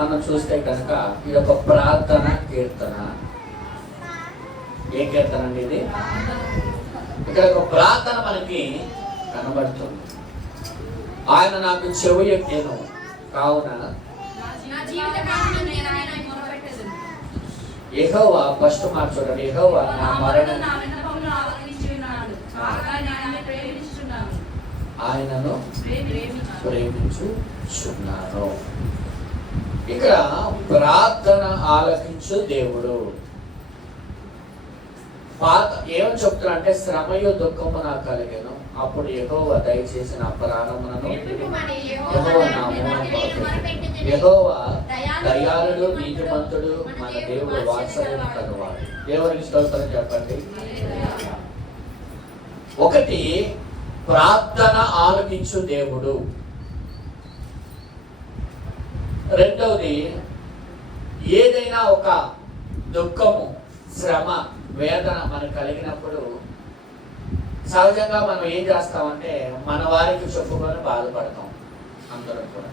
మనం చూస్తే కనుక ఇది ఒక ప్రార్థన కీర్తన. ఏ కీర్తన అండి ఇది? ఇక్కడ ఒక ప్రార్థన మనకి కనబడుతుంది. ఆయన నాకు చెవి ఎక్కాను. కావున. ఎహోవా ఫస్ట్ మాట చూడండి. ఎహోవా నా మరణం ఆయనను ప్రేమించుచున్నాను. ఇక్కడ ప్రార్థన ఆలకించు దేవుడు. పాత ఏమని చెప్తున్నా అంటే శ్రమయు దుఃఖము నాకు కలిగాను. అప్పుడు యెహోవా దయచేసి నా ప్రాణములను యెహోవా దయాళుడు నీతిమంతుడు మన దేవుడు వాత్సల్యం కలవాడు. దేవునికి స్తోత్రం చెప్పండి. ఒకటి ప్రార్థన ఆలకించు దేవుడు. రెండవది ఏదైనా ఒక దుఃఖము శ్రమ వేదన మనకు కలిగినప్పుడు సహజంగా మనం ఏం చేస్తామంటే మన వారికి చెప్పుకొని బాధపడతాం అందరం కూడా.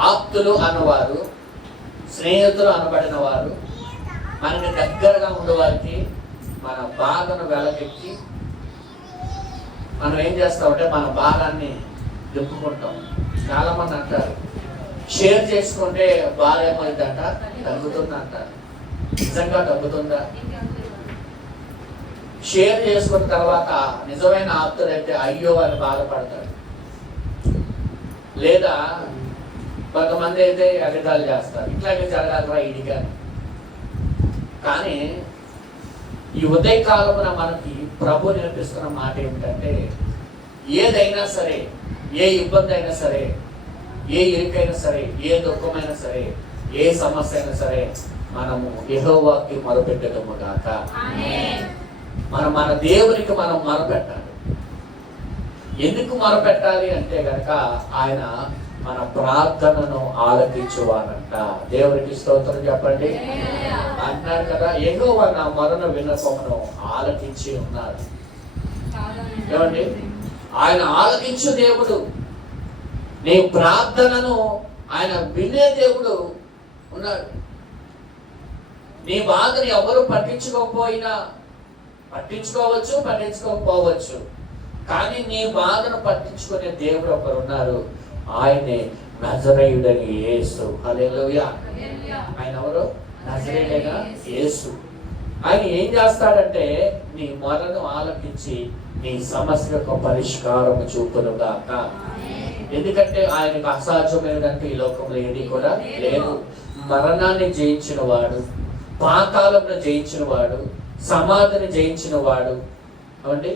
ఆప్తులు అన్నవారు స్నేహితులు అనబడిన వారు మనకి దగ్గరగా ఉండేవారికి మన బాధను వెలకెక్కి మనం ఏం చేస్తామంటే మన బాధాన్ని దిప్పుకుంటాం చాలామంది అంటారు షేర్ చేసుకుంటే బాధ ఏమైందంట? తగ్గుతుందంట. నిజంగా తగ్గుతుందా? షేర్ చేసుకున్న తర్వాత నిజమైన ఆప్తుడైతే అయ్యో అని బాధపడతాడు. లేదా కొంతమంది అయితే ఎగతాలు చేస్తారు. ఇట్లాగే జరగాలరా ఇడిగా కానీ ఈ ఉదయకాలమున మనకి ప్రభు నేర్పిస్తున్న మాట ఏమిటంటే ఏదైనా సరే ఏ ఇబ్బంది అయినా సరే ఏ ఇరుకైనా సరే ఏ దుఃఖమైనా సరే ఏ సమస్య అయినా సరే మనము యెహోవాకి మొరపెట్టదము గాక. ఆమేన్. మనం మన దేవునికి మనం మొరపెట్టాలి. ఎందుకు మొరపెట్టాలి అంటే గనక ఆయన మన ప్రార్థనను ఆలకించువానంట దేవునికి స్తోత్రం చెప్పండి. అంటున్నాడు కదా ఎగోవా నా మరణ విన్నపమును ఆలకించి ఉన్నారు ఏమండి? ఆయన ఆలకించు దేవుడు. నీ ప్రార్థనను ఆయన వినే దేవుడు ఉన్నాడు. నీ బాధని ఎవరు పట్టించుకోకపోయినా పట్టించుకోవచ్చు పట్టించుకోకపోవచ్చు. కానీ నీ బాధను పట్టించుకునే దేవుడు ఒకరు ఉన్నారు. ఆయనే నజరేయుడని యేసు. హల్లెలూయా. ఆయన ఎవరు? నజరేయుడైన యేసు. ఆయన ఏం చేస్తాడంటే నీ మొరను ఆలకించి నీ సమస్యకు పరిష్కారం చూపునుగాక. ఎందుకంటే ఆయనకు అసాధ్యమైనటువంటి ఈ లోకంలో ఏది కూడా లేదు. మరణాన్ని జయించిన వాడు పాతాళమును జయించిన వాడు సమాధిని జయించిన వాడు అవండి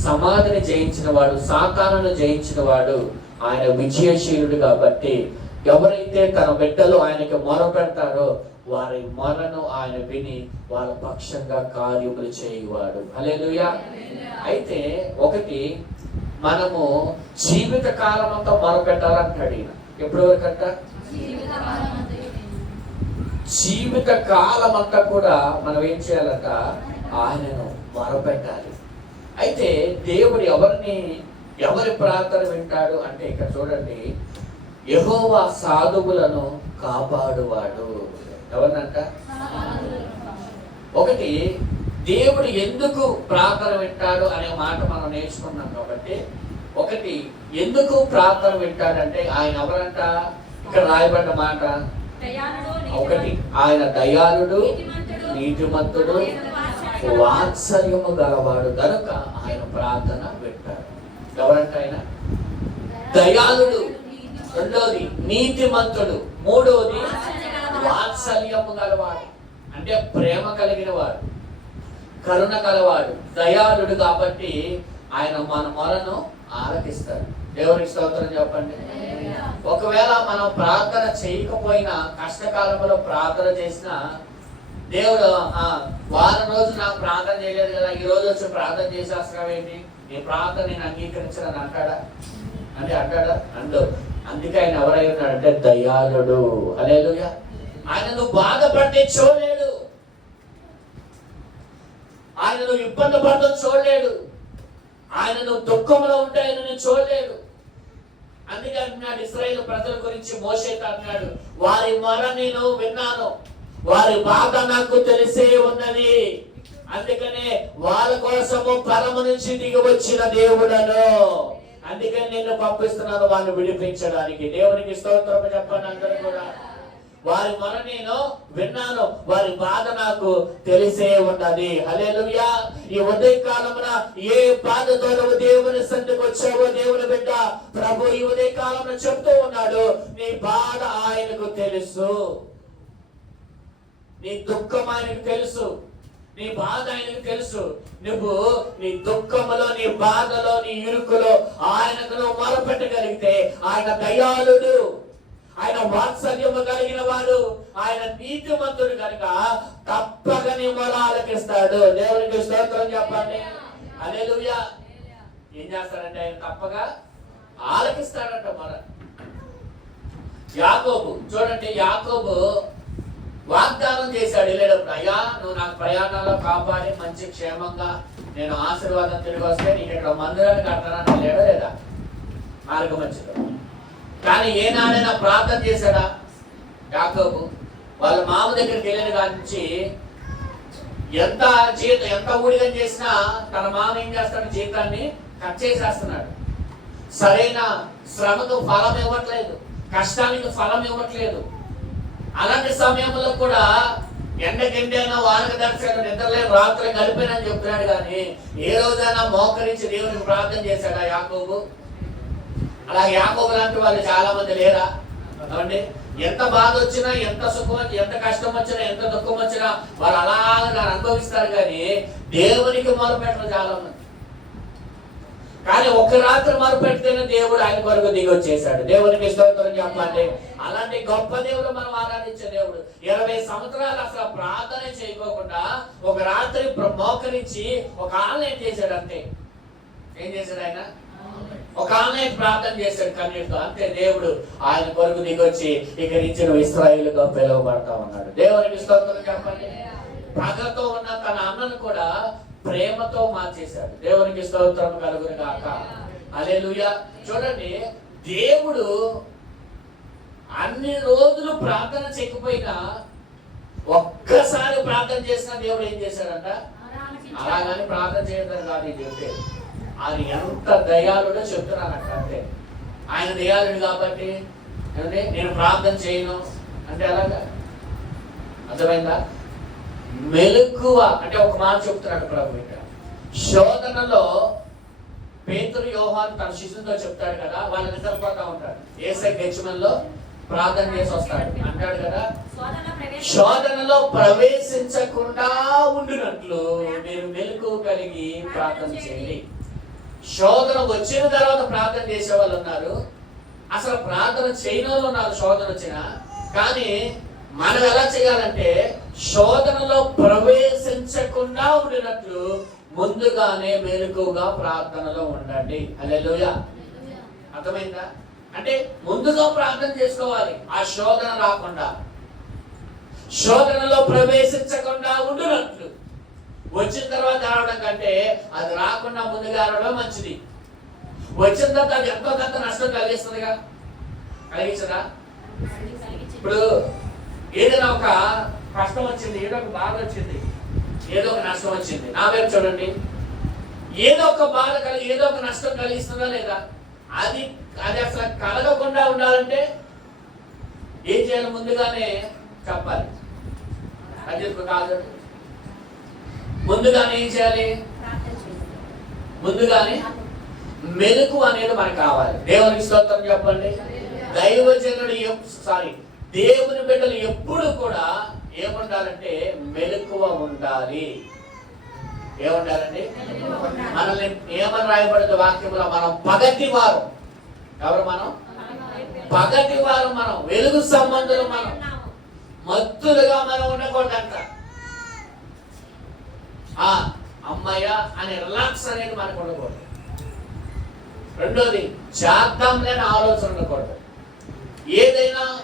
సమాధిని జయించిన వాడు సాతానను జయించిన వాడు ఆయన విజయశీలుడు కాబట్టి ఎవరైతే తన బిడ్డలు ఆయనకి మొర పెడతారో వారి మొరను ఆయన విని వాళ్ళ పక్షంగా కార్యములు చేయువాడు. హల్లెలూయా. అయితే ఒకటి మనము జీవిత కాలం అంతా మొరపెట్టాలంటాడు ఈయన. ఎప్పటి వరకంట? జీవిత కాలం అంతా కూడా మనం ఏం చేయాలంట? ఆయనను మొరపెట్టాలి. అయితే దేవుడు ఎవరిని ఎవరి ప్రార్థన వింటాడు అంటే ఇక్కడ చూడండి యహోవా సాధువులను కాపాడువాడు. ఎవరినంట? ఒకటి దేవుడు ఎందుకు ప్రార్థన వింటాడు అనే మాట మనం నేర్చుకున్నాం కాబట్టి ఒకటి ఎందుకు ప్రార్థన వింటాడంటే ఆయన ఎవరంట? ఇక్కడ రాయబడ్డ మాట. ఒకటి ఆయన దయాళుడు నీతిమంతుడు. వాత్సల్యము గలవాడు గనుక ఆయన ప్రార్థన వింటాడు. ఎవరంట ఆయన? దయాళుడు. రెండోది నీతిమంతుడు. మూడోది వాత్సల్యము గలవాడు. అంటే ప్రేమ కలిగిన వాడు. కరుణ కలవాడు దయాళుడు కాబట్టి ఆయన మన మొరను ఆలకిస్తాడు దేవునికి స్తోత్రం చెప్పండి. ఒకవేళ మనం ప్రార్థన చేయకపోయినా కష్టకాలంలో ప్రార్థన చేసినా దేవుడు ఆ, వారం రోజు నాకు ప్రార్థన చేయలేదు కదా ఈ రోజు వచ్చి ప్రార్థన చేసేస్తున్నావు ఏంటి? నీ ప్రార్థన నేను అంగీకరించదని అంటాడా? అంటే అంటాడా? అండు అందుకే ఆయన ఎవరై ఉన్నాడంటే దయాళుడు. అలేలుగా ఆయన నువ్వు బాధపడితే చూడలేడు. ఆయనను ఇబ్బంది పడడం చూడలేడు ఆయనను దుఃఖంలో ఉంటే నేను చూడలేడు అందుకే అంటున్నాడు ఇస్రాయేల్ ప్రజల గురించి మోసేత అన్నాడు వారి మరణ నేను విన్నాను. వారి బాధ నాకు తెలిసే ఉన్నది. అందుకనే వాళ్ళ కోసము పరమ నుంచి దిగి వచ్చిన దేవుడను. అందుకని నిన్ను పంపిస్తున్నాను వాళ్ళు విడిపించడానికి. దేవునికి స్తోత్రం చెప్పండి అందరూ కూడా. వారి మొర నేను విన్నాను. వారి బాధ నాకు తెలిసే ఉన్నది. హలేలుయా ఈ ఉదయ కాలమున ఏ బాధతో నువ్వు దేవుని సందుకు వచ్చావో దేవుని బిడ్డ ప్రభు ఈ ఉదయ కాలమున చెప్తూ ఉన్నాడు. నీ బాధ ఆయనకు తెలుసు. నీ దుఃఖం ఆయనకు తెలుసు. నీ బాధ ఆయనకు తెలుసు. నువ్వు నీ దుఃఖములో నీ బాధలో నీ ఇరుకులో ఆయనకు నువ్వు మొరపెట్టగలిగితే ఆయన దయాళుడు. ఆయన వాత్సల్యము కలిగిన వాడు ఆయన నీతిమంతుడు కనుక తప్పక నీ ఆలకిస్తాడు. దేవునికి స్తోత్రం చెప్పండి. అదే ఏం చేస్తాడంటే ఆయన తప్పగా ఆలకిస్తాడంట మొర. యాకోబు చూడండి యాకోబు వాగ్దానం చేశాడు వెళ్ళేటప్పుడు అయ్యా నువ్వు నాకు ప్రయాణాలు కాపాడి మంచి క్షేమంగా నేను ఆశీర్వాదం తిరిగి వస్తే నీకు ఇక్కడ మందిరాన్ని కడతానని వెళ్ళాడా లేదా మార్గ మధ్యలో కానీ ఏనాడైనా ప్రార్థన చేశాడా? యాకోబు వాళ్ళ మామ దగ్గరికి వెళ్ళిన కాడి నుంచి ఎంత జీతం ఎంత ఊడిగం చేసినా తన మామ ఏం చేస్తాడు? జీతాన్ని కట్ చేసేస్తున్నాడు. సరైన శ్రమకు ఫలం ఇవ్వట్లేదు. కష్టానికి ఫలం ఇవ్వట్లేదు. అలాంటి సమయంలో కూడా ఎండకెండైనా వానక దర్శనం నిద్రలేని రాత్రి గడిపోయినని చెప్తున్నాడు కానీ ఏ రోజైనా మోకరించి దేవునికి ప్రార్థన చేశాడా యాకోబు? అలా యాకోబు లాంటి వాళ్ళు చాలా మంది లేరా? ఏమండి? ఎంత బాధ వచ్చినా ఎంత సుఖం ఎంత కష్టం వచ్చినా ఎంత దుఃఖం వచ్చినా వాళ్ళు అలాగా అనుభవిస్తారు కానీ దేవునికి మొరపెట్టరు చాలా మంది కానీ ఒక్క రాత్రి మొరపెడితేనే దేవుడు ఆయన కొరకు దిగి వచ్చేసాడు దేవునికి స్తోత్రం చెప్పండి. అలాంటి గొప్ప దేవుడు మనం ఆరాధించే దేవుడు. ఇరవై సంవత్సరాలు అసలు ప్రార్థన చేయకోకుండా ఒక రాత్రి మోకరించి ఒక ఆలయం చేశాడు అంతే. ఏం చేశాడు ఆయన? ఒక ఆన్లైన్ ప్రార్థన చేశాడు కన్నీటితో అంతే దేవుడు ఆయన కొరకు దిగొచ్చి ఇక నుంచి నువ్వు ఇస్రాయేలుగా పిలువబడతా ఉన్నాడు. దేవునికి స్తోత్రం చెప్పండి. పగతో ఉన్న తన అన్నను కూడా ప్రేమతో మార్చేశాడు. దేవునికి స్తోత్రం కలుగును గాక. అలెలుయ చూడండి దేవుడు అన్ని రోజులు ప్రార్థన చేయకపోయినా ఒక్కసారి ప్రార్థన చేసిన దేవుడు ఏం చేశాడంట? అలాగని ప్రార్థన చేయడం కాదు ఇది ఆయన ఎంత దయాళుడో చెప్తున్నానంట అంతే. ఆయన దయాళుడు కాబట్టి ఏమండి నేను ప్రార్థన చేయను. అంటే అలాగా? అర్థమైందా? మెలకువ అంటే ఒక మాట చెప్తున్నాడు ప్రభు ఇక్కడ. శోధనలో పేతురు యోహాన్ తన శిష్యులతో చెప్తాడు కదా వాళ్ళు నిద్రపోతా ఉంటాడు ఏసై గెచ్చమల్లో ప్రార్థన చేసి వస్తాడు. అంటాడు కదా శోధనలో ప్రవేశించకుండా ఉండినట్లు మీరు మెలకు కలిగి ప్రార్థన చేయండి. శోధన వచ్చిన తర్వాత ప్రార్థన చేసే వాళ్ళు ఉన్నారు. అసలు ప్రార్థన చేయని వాళ్ళు ఉన్నారు శోధన వచ్చిన. కానీ మనం ఎలా చేయాలంటే శోధనలో ప్రవేశించకుండా ఉండినట్లు ముందుగానే మెలకుగా ప్రార్థనలో ఉండండి. అలెలుయ అర్థమైందా? అంటే ముందుగా ప్రార్థన చేసుకోవాలి. ఆ శోధన రాకుండా. శోధనలో ప్రవేశించకుండా ఉండునట్లు. వచ్చిన తర్వాత ఆడడం కంటే అది రాకుండా ముందుగా ఆడడం మంచిది. వచ్చిన తర్వాత అది ఎంతో కొంత నష్టం కలిగిస్తుందిగా? కలిగించదా? ఇప్పుడు ఏదైనా ఒక కష్టం వచ్చింది ఏదో ఒక బాధ వచ్చింది ఏదో ఒక నష్టం వచ్చింది. నా వైపు చూడండి. ఏదో ఒక బాధ కలిగి ఏదో ఒక నష్టం కలిగిస్తుందా లేదా? అది అది అసలు కలగకుండా ఉండాలంటే ఏం చేయాలి? ముందుగానే చెప్పాలి. అది కాదు? ముందుగానే ఏం చేయాలి? ముందుగానే మెలకు అనేది మనకు కావాలి దేవునికి స్తోత్రం చెప్పండి. దైవజనుడు సారీ దేవుని బిడ్డలు ఎప్పుడు కూడా ఏముండాలంటే మెలకువ ఉండాలి. ఏముండాలండి? మనల్ని ఏమని రాయబడింది వాక్యంలో మనం పగటి వారు ఎవరు మనం? పగటి వారు మనం. వెలుగు సంబంధులు మనం. మత్తులుగా మనం ఉండకూడదంట. ఆ అమ్మయ్య అనే రిలాక్స్ అనేది మనకు ఉండకూడదు. రెండోది చేద్దాం లేని ఆలోచన ఉండకూడదు. ఏదైనా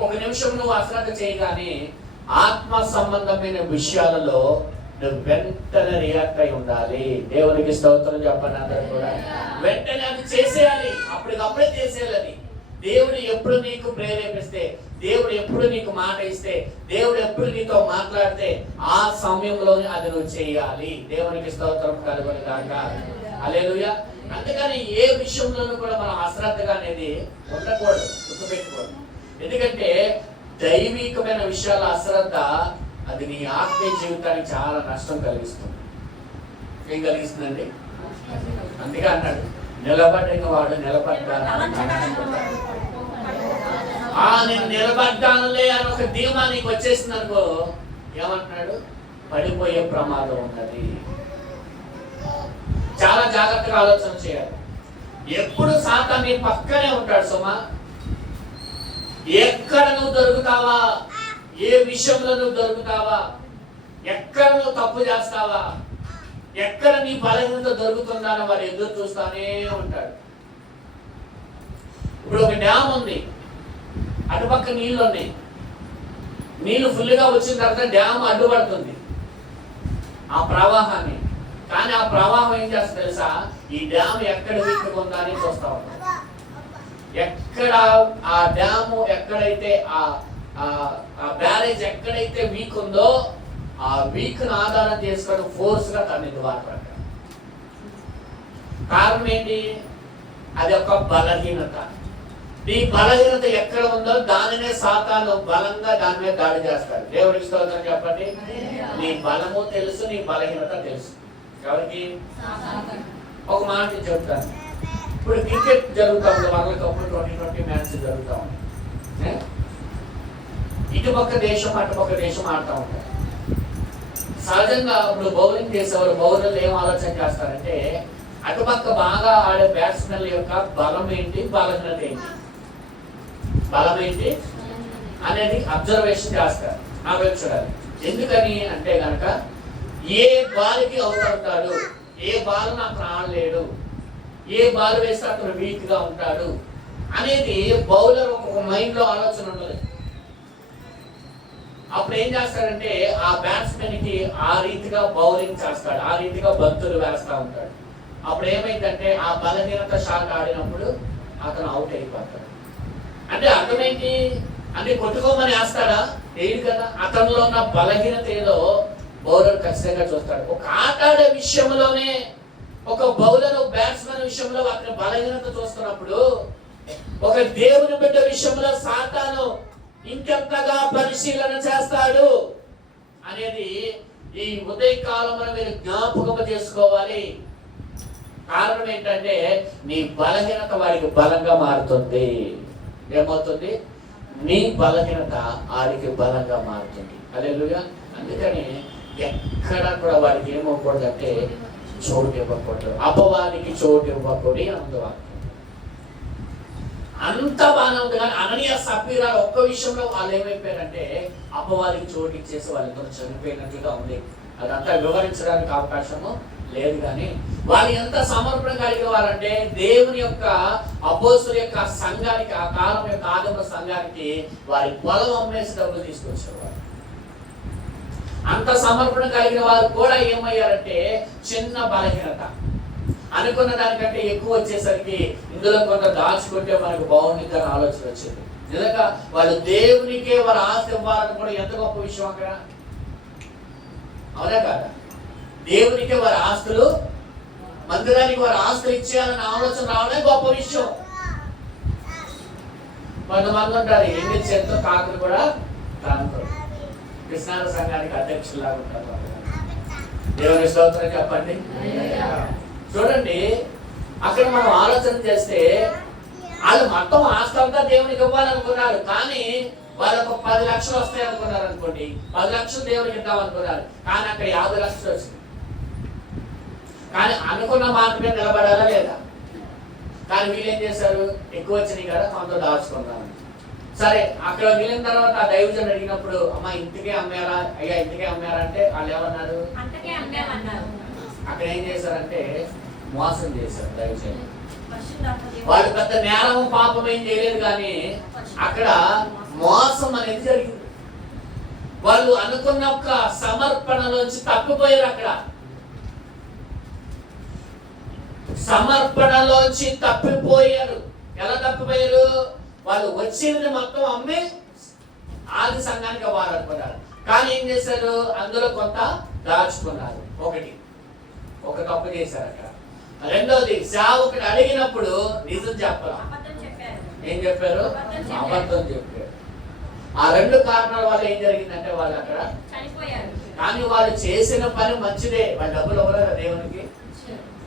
ఒక నిమిషం నువ్వు అశ్రద్ధ చేయగానే ఆత్మ సంబంధమైన విషయాలలో నువ్వు వెంటనే రియాక్ట్ అయి ఉండాలి. దేవునికి స్తోత్రం చెప్పండి అందరూ కూడా. వెంటనే అది చేసేయాలి. అప్పటికప్పుడే చేసేయాలి దేవుడు ఎప్పుడు నీకు ప్రేరేపిస్తే దేవుడు ఎప్పుడు నీకు మాట ఇస్తే దేవుడు ఎప్పుడు నీతో మాట్లాడితే ఆ సమయంలోనే అది నువ్వు చేయాలి. దేవునికి స్తోత్రం కలుగుని కాక అలేలుయా అందుకని ఏ విషయంలోనూ కూడా మనం అశ్రద్ధగా అనేది ఉండకూడదు గుర్తుపెట్టుకోవద్దు ఎందుకంటే దైవికమైన విషయాల అశ్రద్ధ అది నీ ఆత్మీయ జీవితానికి చాలా నష్టం కలిగిస్తుంది. ఏం కలిగిస్తుందండి? అందుకే అన్నాడు నిలబడిన వాడు నిలబడ్డాను ఆ నేను నిలబడ్డానులే అని ఒక ధీమా నీకు వచ్చేసింది అనుకో ఏమంటున్నాడు? పడిపోయే ప్రమాదం ఉన్నది. చాలా జాగ్రత్తగా ఆలోచన చేయాలి. ఎప్పుడు సాతా నీ పక్కనే ఉంటాడు సుమా. ఎక్కడ నువ్వు దొరుకుతావా? ఏ విషయంలో నువ్వు దొరుకుతావా? ఎక్కడ నువ్వు తప్పు చేస్తావా? ఎక్కడ నీ బలహీనత దొరుకుతుందా అని వాడు ఎదురు చూస్తానే ఉంటాడు. ఇప్పుడు ఒక డ్యామ్ ఉంది. అటుపక్క నీళ్ళు ఉన్నాయి నీళ్ళు ఫుల్గా వచ్చిన తర్వాత డ్యామ్ అడ్డుపడుతుంది. ఆ ప్రవాహాన్ని. కానీ ఆ ప్రవాహం ఏం చేస్తుంది తెలుసా? ఈ డ్యామ్ ఎక్కడ వీక్ ఉందా అని చూస్తా ఉంటాం. ఎక్కడ ఆ డ్యాము ఎక్కడైతే ఆ బ్యారేజ్ ఎక్కడైతే వీక్ ఉందో ఆ వీక్ను ఆధారం చేసుకొని ఫోర్స్గా తన వాటర్ కారణం ఏంటి? అది ఒక బలహీనత. నీ బలహీనత ఎక్కడ ఉందో దానినే సాతాను బలంగా దాని మీద దాడి చేస్తాడు దేవుడికి స్తోత్రం చెప్పండి? నీ బలము తెలుసు నీ బలహీనత తెలుసు. ఎవరికి? ఒక మాట చెప్తాను. ఇప్పుడు క్రికెట్ జరుగుతా ఉంది world cup twenty twenty match జరుగుతూ ఉంది. ఇటుపక్క దేశం అటుపక్క దేశం ఆడుతూ ఉంటారు సహజంగా ఇప్పుడు బౌలింగ్ చేసేవారు బౌలర్లు ఏం ఆలోచన చేస్తారంటే అటుపక్క బాగా ఆడే బ్యాట్స్మెన్ల యొక్క బలం ఏంటి బలహీనత ఏంటి? బలమైంది అనేది అబ్జర్వేషన్ చేస్తారు. నా చూడాలి ఎందుకని అంటే కనుక ఏ బాల్కి అవుతాడు ఏ బాల్ నాకు ఆడలేడు ఏ బాల్ వేస్తే అతను వీక్గా ఉంటాడు అనేది బౌలర్ ఒక మైండ్లో ఆలోచన ఉండదు అప్పుడు ఏం చేస్తాడంటే ఆ బ్యాట్స్మెన్కి ఆ రీతిగా బౌలింగ్ చేస్తాడు ఆ రీతిగా బంతులు వేస్తా ఉంటాడు. అప్పుడు ఏమైందంటే ఆ బలహీనత షాట్ ఆడినప్పుడు అతను అవుట్ అయిపోతాడు. అంటే అర్థమేంటి? అంటే కొట్టుకోమని వేస్తాడా లేదు కదా. అతనిలో ఉన్న బలహీనత ఏదో బౌలర్ ఖచ్చితంగా చూస్తాడు. ఒక ఆటాడే విషయంలోనే ఒక బౌలర్ బ్యాట్స్మెన్ విషయంలో అతని బలహీనత చూస్తున్నప్పుడు ఒక దేవుని బిడ్డ విషయంలో సాతాను ఇంకెంతగా పరిశీలన చేస్తాడు అనేది ఈ ఉదయ కాలంలో మీరు జ్ఞాపకం చేసుకోవాలి. కారణం ఏంటంటే నీ బలహీనత వారికి బలంగా మారుతుంది. ఏమవుతుంది? నీ బలహీనత ఆడికి బలంగా మారుతుంది. అదేలుగా అందుకని ఎక్కడ కూడా వారికి ఏమవ్వకూడదు అంటే చోటు ఇవ్వకూడదు. అపవాదికి చోటు ఇవ్వకూడదు. అందు అంత బాగానే ఉంది కానీ అననీయ సభ్యుల ఒక్క విషయంలో వాళ్ళు ఏమైపోయారంటే అపవాదికి చోటు ఇచ్చేసి వాళ్ళిద్దరు చనిపోయినట్లుగా ఉంది. అదంతా వివరించడానికి అవకాశము లేదు కానీ వాళ్ళు ఎంత సమర్పణ కలిగిన వారంటే దేవుని యొక్క అపోసుల యొక్క సంఘానికి ఆ కాలం యొక్క ఆగమ సంఘానికి వారి పొలం అమ్మేసి డబ్బులు తీసుకొచ్చేవారు. అంత సమర్పణ కలిగిన వారు కూడా ఏమయ్యారంటే చిన్న బలహీనత. అనుకున్న దానికంటే ఎక్కువ వచ్చేసరికి ఇందులో కొంత దాచుకుంటే మనకు బాగుంటుంది అని ఆలోచన వచ్చింది. నిజంగా వాళ్ళు దేవునికే వారు ఆస్తి ఇవ్వాలని కూడా ఎంత గొప్ప విషయం అక్కడ? అవునా కదా? దేవునికి వారి ఆస్తులు మందిరానికి వారి ఆస్తులు ఇచ్చేయాలని ఆలోచన రావడమే గొప్ప విషయం. కొంతమంది ఉంటారు ఏం చేతితో కాకులు కూడా తాగుతారు. కృష్ణాల సంఘానికి అధ్యక్షులాగా ఉంటారు దేవుని స్తోత్రం చెప్పండి. చూడండి అక్కడ మనం ఆలోచన చేస్తే వాళ్ళు మొత్తం ఆస్తంతా దేవునికి ఇవ్వాలనుకున్నారు. కానీ వాళ్ళకు ఒక పది లక్షలు వస్తాయి అనుకున్నారు అనుకోండి పది లక్షలు దేవునికి ఇద్దాం అనుకున్నారు కానీ అక్కడ యాభై లక్షలు వచ్చింది. కానీ అనుకున్న మీద నిలబడాలా లేదా? కానీ వీళ్ళు ఏం చేశారు? ఎక్కువ వచ్చినాయి కదా కొంత దాచుకున్నాను సరే అక్కడ వెళ్ళిన తర్వాత ఆ దైవజన్ అడిగినప్పుడు అమ్మ ఇంటికే అమ్మారా అయ్యా ఇంటికే అమ్మారా అంటే వాళ్ళు ఏమన్నారు? అక్కడ ఏం చేశారంటే మోసం చేశారు దైవజన్. వాళ్ళు పెద్ద నేరం పాపం ఏం చేయలేదు కానీ అక్కడ మోసం అనేది జరిగింది. వాళ్ళు అనుకున్న ఒక సమర్పణలోంచి తప్పిపోయారు అక్కడ. సమర్పణలోంచి తప్పిపోయారు. ఎలా తప్పిపోయారు? వాళ్ళు వచ్చింది మొత్తం అమ్మి ఆది సంఘానికి వాడనుకున్నారు కానీ ఏం చేశారు? అందులో కొంత దాచుకున్నారు. ఒకటి. ఒక తప్పు చేశారు అక్కడ. రెండోది సేవకుడు అడిగినప్పుడు నిజం చెప్పాలి? చెప్పారు. ఏం చెప్పారు? అబద్ధం చెప్పారు. ఆ రెండు కారణాల వల్ల ఏం జరిగిందంటే వాళ్ళు అక్కడ కానీ వాళ్ళు చేసిన పని మంచిదే. వాళ్ళ డబ్బులు ఇవ్వలేదా దేవునికి?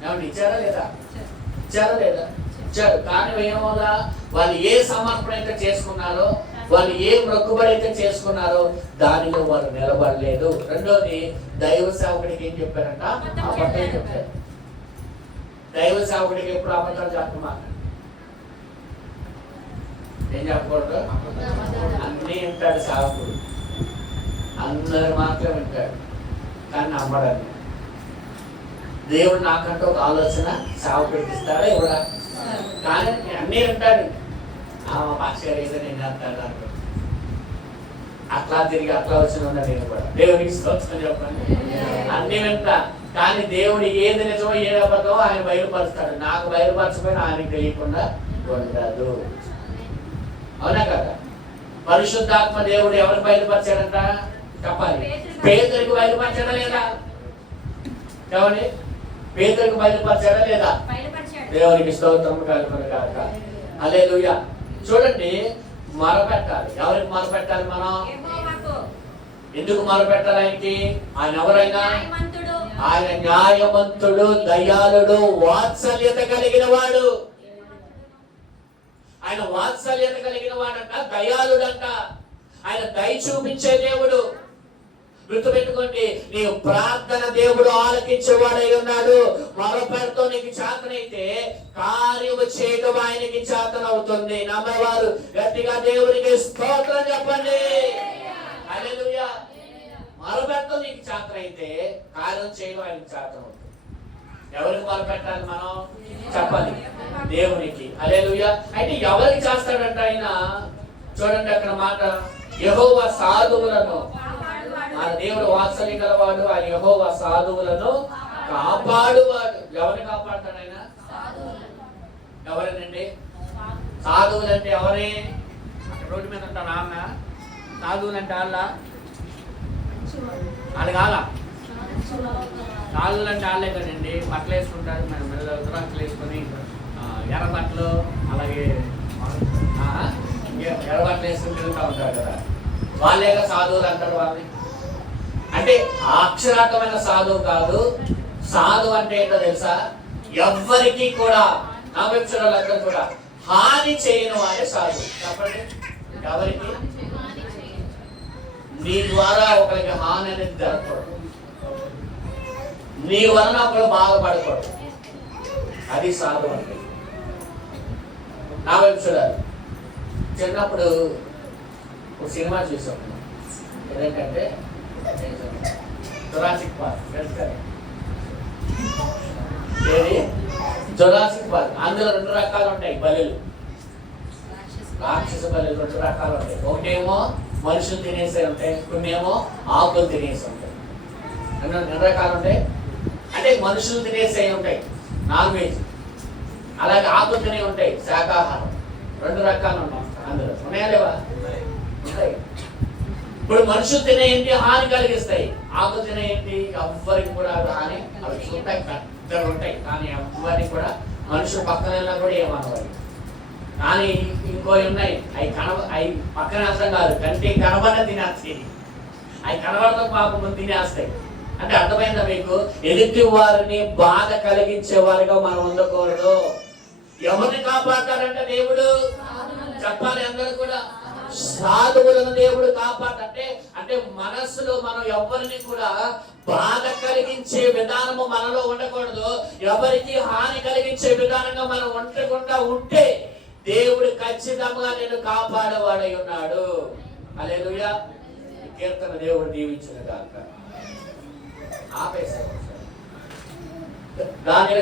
ఏమంటే ఇచ్చారా లేదా? ఇచ్చారా లేదా? ఇచ్చారు. కానీ ఏమవల్ల వాళ్ళు ఏ సమర్పణ అయితే చేసుకున్నారో వాళ్ళు ఏ మొక్కుబడి అయితే చేసుకున్నారో దానిలో వారు నిలబడలేదు. రెండోది దైవ సేవకుడికి ఏం చెప్పారంట? అబద్ధం చెప్పారు. దైవ సేవకుడికి ఎప్పుడు అబద్ధాలు చెప్పమాట ఏం చెప్పకూడదు? అన్నీ వింటాడు సేవకుడు. అందరు మాత్రం వింటాడు కానీ నమ్మడని దేవుడు నాకంటూ ఒక ఆలోచన సేవకుడికి ఇస్తాడా ఇవ్వడా కానీ అన్నీ వింటాడు ఆ భాష ఏదో నేను అంటాడు అంటాడు. అట్లా తిరిగి అట్లా వచ్చిన ఉన్నా నేను కూడా. దేవునికి స్తోత్రం చెప్పండి. అన్ని వింటా. కానీ దేవుడు ఏది నిజమో ఏది అబద్ధమో ఆయన బయలుపరుస్తాడు. నాకు బయలుపరచపోయిన ఆయనకి తెలియకుండా ఉండదు. అవునా కదా? పరిశుద్ధాత్మ దేవుడు ఎవరు బయలుపరిచాడంట? చెప్పాలి. పేదరికి బయలుపరచడం లేదా? ఏమండి పేదరికి బయలుపరిచాడా లేదా? దేవునికి స్తోత్రం కలుగును కాక హల్లెలూయా. చూడండి మొరపెట్టాలి. ఎవరికి మొరపెట్టాలి మనం? ఎందుకు మొరపెట్టాలి ఆయనకి? ఆయన ఎవరైనా? ఆయన న్యాయవంతుడు దయాళుడు వాత్సల్యత కలిగిన వాడు. ఆయన వాత్సల్యత కలిగిన వాడంట దయాళుడంట. ఆయన దయ చూపించే దేవుడు. గుర్తుపెట్టుకోండి నీవు ప్రార్థన దేవుడు ఆలకించేవాడై ఉన్నాడు. మరొకరితో నీకు చేతనైతే కార్యము చేయడం ఆయనకి చేతనవుతుంది నమ్మవారు గట్టిగా దేవునికి స్తోత్రం చెప్పండి. హల్లెలూయా. మరొకరితో నీకు చేతనైతే కార్యం చేయడం ఆయనకి చేతనవుతుంది ఎవరికి మొరపెట్టాలి మనం? చెప్పాలి. దేవునికి. హల్లెలూయా. అయితే ఎవరికి చేస్తాడంట ఆయన? చూడండి అక్కడ మాట. యహోవ సాధువులను ఆ దేవుడు వాత్సల్యం గలవాడు ఆ యెహోవా సాధువులను కాపాడువాడు. ఎవరిని కాపాడతాడు ఆయన? ఎవరినండి? సాధువులు అంటే ఎవరే? రోడ్డు మీద ఉంటారు నాన్న సాధువులు అంటే వాళ్ళ? వాళ్ళు కాలా సాధువులు అంటే వాళ్ళే కదండి. బట్టలు వేసుకుంటారు మన మెల్ల ఉత్తరాంకులు వేసుకొని ఆ, ఎర్ర బట్టలు అలాగే ఆ, ఎ- ఎర్ర బట్టలు వేసుకుని తిరుగుతూ ఉంటారు కదా. వాళ్ళే సాధువులు అంటారు వాళ్ళని? అంటే అక్షరాకమైన సాధువు కాదు. సాధువు అంటే ఏంటో తెలుసా? ఎవ్వరికి కూడా నవక్షరాలందరూ కూడా హాని చేయను అనే సాధువు. చెప్పండి. ఎవరికి? నీ ద్వారా ఒకరికి హాని అనేది జరగకూడదు. నీ వలన ఒకరు బాధపడకూడదు. అది సాధు అంటే. నా చిన్నప్పుడు ఒక సినిమా చూసాం. ఏంటంటే జురాసిక్ పార్క్? ఏది? Jurassic Park. అందులో రెండు రకాలు ఉంటాయి బలులు. రాక్షస బలులు రెండు రకాలు ఉంటాయి. ఒకటేమో మనుషులు తినేసే ఉంటాయి కొన్ని ఏమో ఆకులు తినేసి ఉంటాయి. రెండు రెండు రకాలు ఉంటాయి. అంటే మనుషులు తినేసే ఉంటాయి నాన్ వెజ్. అలాగే ఆకులు తినే ఉంటాయి శాకాహారం రెండు రకాలు ఉన్నాయి అందులో. ఉన్నాయా లేవా? ఉంటాయి. ఇప్పుడు మనుషులు తినే ఏంటి? హాని కలిగిస్తాయి. ఆకు తినే ఏంటి? ఎవ్వరికి కూడా హాని అవి ఉంటాయి పెద్దలు ఉంటాయి. కానీ ఎవ్వరికి కూడా మనుషులు పక్కన వెళ్ళినా కూడా ఏమనవాలి కానీ ఇంకో ఉన్నాయి. అవి కనబ అవి పక్కన అర్థం కాదు. కంటే కనబడ తినేస్తాయి. అవి కనబడతాం పాపం తినేస్తాయి. అంటే అర్థమైందా మీకు? ఎదుటి వారిని బాధ కలిగించే వారిగా మనం ఉండకూడదు. ఎవరిని కాపాడతారంటే దేవుడు? చెప్పాలి అందరూ కూడా. సాధువులను దేవుడు కాపాడంటే అంటే మనస్సులో మనం ఎవరిని కూడా బాధ కలిగించే విధానము మనలో ఉండకూడదు. ఎవరికి హాని కలిగించే విధానంగా మనం ఉండకుండా ఉంటే దేవుడు ఖచ్చితంగా నేను కాపాడేవాడై ఉన్నాడు. అలే కీర్తన దేవుడు దీవించిన కాక ఆపేసాడు దాని